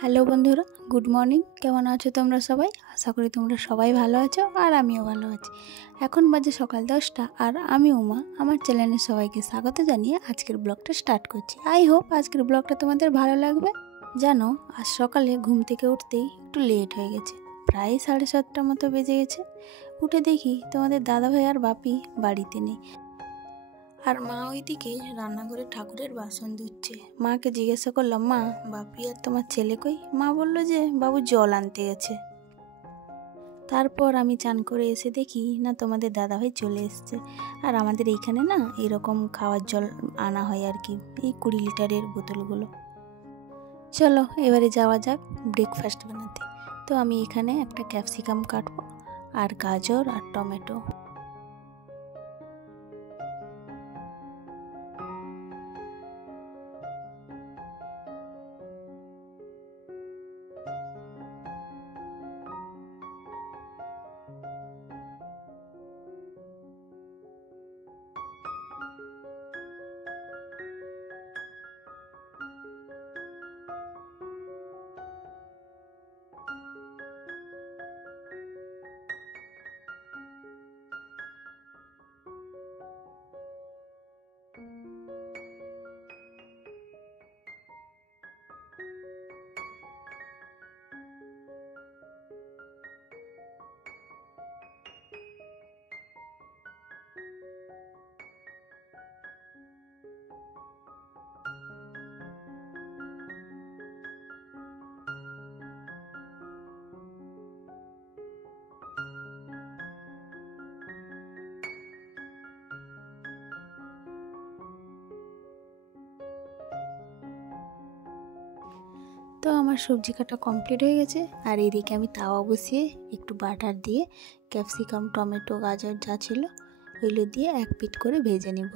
Hello বন্ধুরা, good morning. কেমন আছো তোমরা সবাই? আশা করি তোমরা সবাই ভালো আছো আর আমিও ভালো আছি। এখন বাজে সকাল 10টা আর আমি উমা আমার চ্যানেলে সবাইকে স্বাগত জানিয়ে আজকের ব্লগটা স্টার্ট করছি। আই হোপ আজকের ব্লগটা তোমাদের ভালো লাগবে। জানো, আজ সকালে ঘুম থেকে উঠতেই একটু লেট হয়ে গেছে, প্রায় 7:30 মতো বেজে গেছে। উঠে দেখি তোমাদের দাদাভাই আর বাপি বাড়িতে নেই, আর মা ওইদিকে রান্নাঘরে ঠাকুরের বাসন ধুচ্ছে। মাকে জিজ্ঞাসা করলাম, মা, বাপি আর তোমার ছেলে কই? মা বললো যে বাবু জল আনতে গেছে। তারপর আমি চান করে এসে দেখি না তোমাদের দাদাভাই চলে এসছে। আর আমাদের এইখানে না এরকম খাওয়ার জল আনা হয় আর কি, এই 20 লিটারের বোতলগুলো। চলো এবারে যাওয়া যাক ব্রেকফাস্ট বানাতে। তো আমি এখানে একটা ক্যাপসিকাম কাটবো আর গাজর আর টমেটো। তো আমার সবজি কাটা কমপ্লিট হয়ে গেছে, আর এদিকে আমি তাওয়া বসিয়ে একটু বাটার দিয়ে ক্যাপসিকাম, টমেটো, গাজর যা ছিল ওইগুলো দিয়ে এক পিঠ করে ভেজে নেব।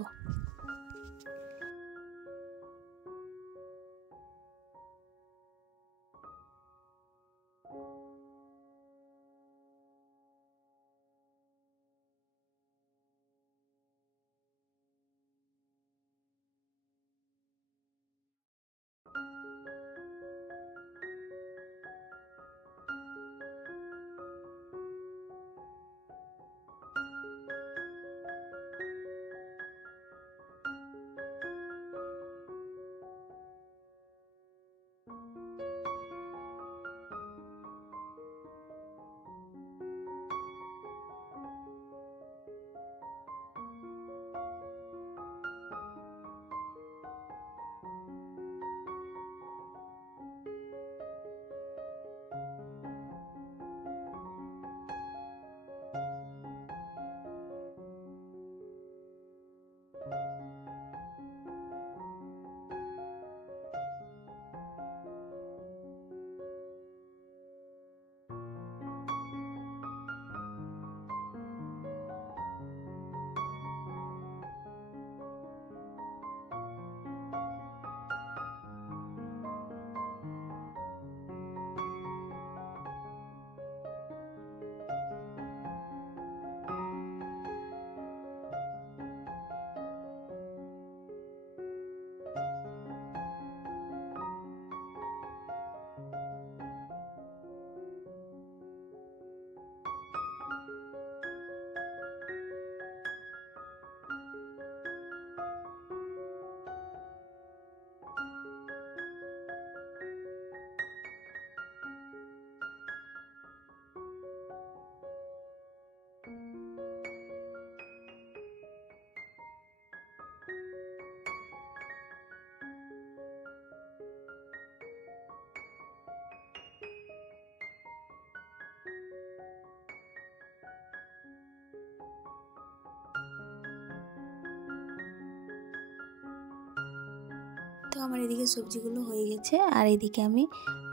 তো আমার এদিকে সবজিগুলো হয়ে গেছে, আর এদিকে আমি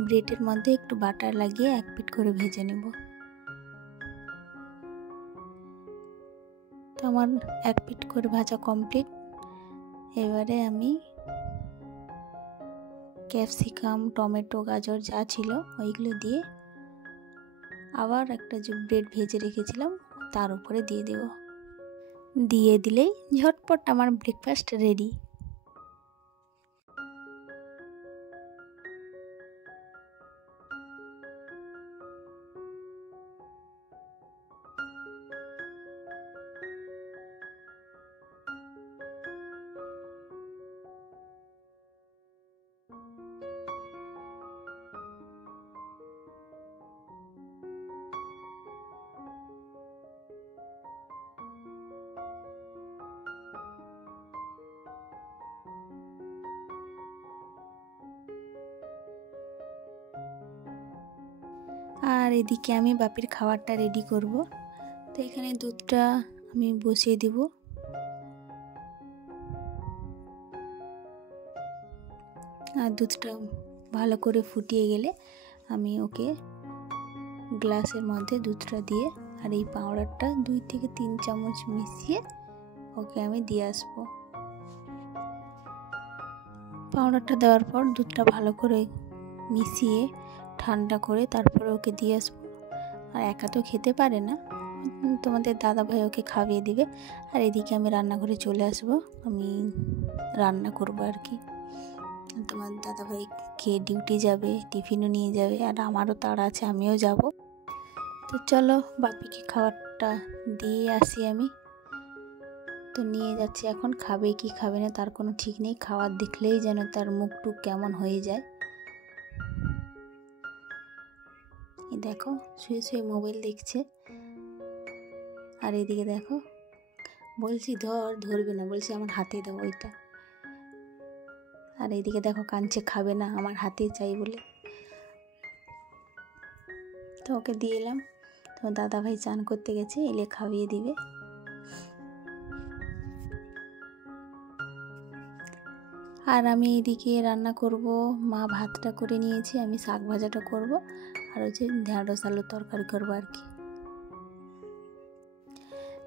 ব্রেডের মধ্যে একটু বাটার লাগিয়ে এক পিঠ করে ভেজে নেব। তো আমার এক পিঠ করে ভাজা কমপ্লিট। এবারে আমি ক্যাপসিকাম, টমেটো, গাজর যা ছিল ওইগুলো দিয়ে আবার একটা যে ব্রেড ভেজে রেখেছিলাম তার উপরে দিয়ে দেব। দিয়ে দিলেই ঝটপট আমার ব্রেকফাস্ট রেডি। আর এদিকে আমি বাপির খাবারটা রেডি করব। তো এখানে দুধটা আমি বসিয়ে দিব। আর দুধটা ভালো করে ফুটিয়ে গেলে আমি ওকে গ্লাসের মধ্যে দুধটা দিয়ে আর এই পাউডারটা 2 থেকে 3 চামচ মিশিয়ে ওকে আমি দিয়ে আসবো। পাউডারটা দেওয়ার পর দুধটা ভালো করে মিশিয়ে ঠান্ডা করে তারপরে ওকে দিয়ে আসবো। আর একা তো খেতে পারে না, তোমাদের দাদাভাই ওকে খাইয়ে দিবে। আর এদিকে আমি রান্নাঘরে চলে আসবো, আমি রান্না করবো আর কি। তোমার দাদাভাই খেয়ে ডিউটি যাবে, টিফিনও নিয়ে যাবে, আর আমারও তাড়া আছে, আমিও যাব। তো চলো বাপিকে খাবারটা দিয়ে আসি আমি। তো নিয়ে যাচ্ছি এখন, খাবে কি খাবে না তার কোনো ঠিক নেই। খাবার দেখলেই যেন তার মুখ টুক কেমন হয়ে যায়। এই দেখো শুয়ে শুয়ে মোবাইল দেখছে। আর এদিকে দেখো বলছি ধরবে না, বলছি আমার হাতে দাও ওইটা। আর এদিকে দেখো কাঁদছে, খাবে না, আমার হাতে চাই বলে। তো ওকে দিয়ে এলাম। তোমার দাদাভাই চান করতে গেছে, এলে খাইয়ে দিবে। আর আমি এদিকে রান্না করব, মা ভাতটা করে নিয়েছি, আমি শাক ভাজাটা করব, আর হচ্ছে ঢেঁড়স আলুর তরকারি করবো আর কি।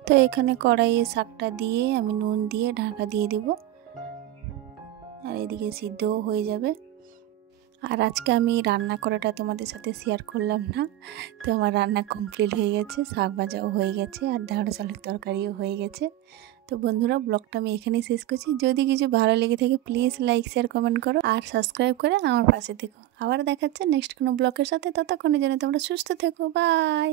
তো এখানে কড়াইয়ে শাকটা দিয়ে আমি নুন দিয়ে ঢাকা দিয়ে দেব, আর এদিকে সিদ্ধও হয়ে যাবে। আর আজকে আমি রান্না করাটা তোমাদের সাথে শেয়ার করলাম না। তো আমার রান্না কমপ্লিট হয়ে গেছে, শাক ভাজাও হয়ে গেছে, আর ঢেঁড়স আলুর তরকারিও হয়ে গেছে। তো বন্ধুরা ব্লগটা আমি এখানেই শেষ করছি। যদি কিছু ভালো লেগে থাকে প্লিজ লাইক শেয়ার কমেন্ট করো, আর সাবস্ক্রাইব করে আমার পাশে থেকো। আবার দেখাচ্ছে নেক্সট কোনো ব্লগের সাথে, ততক্ষণের জন্য তোমরা সুস্থ থেকো, বাই।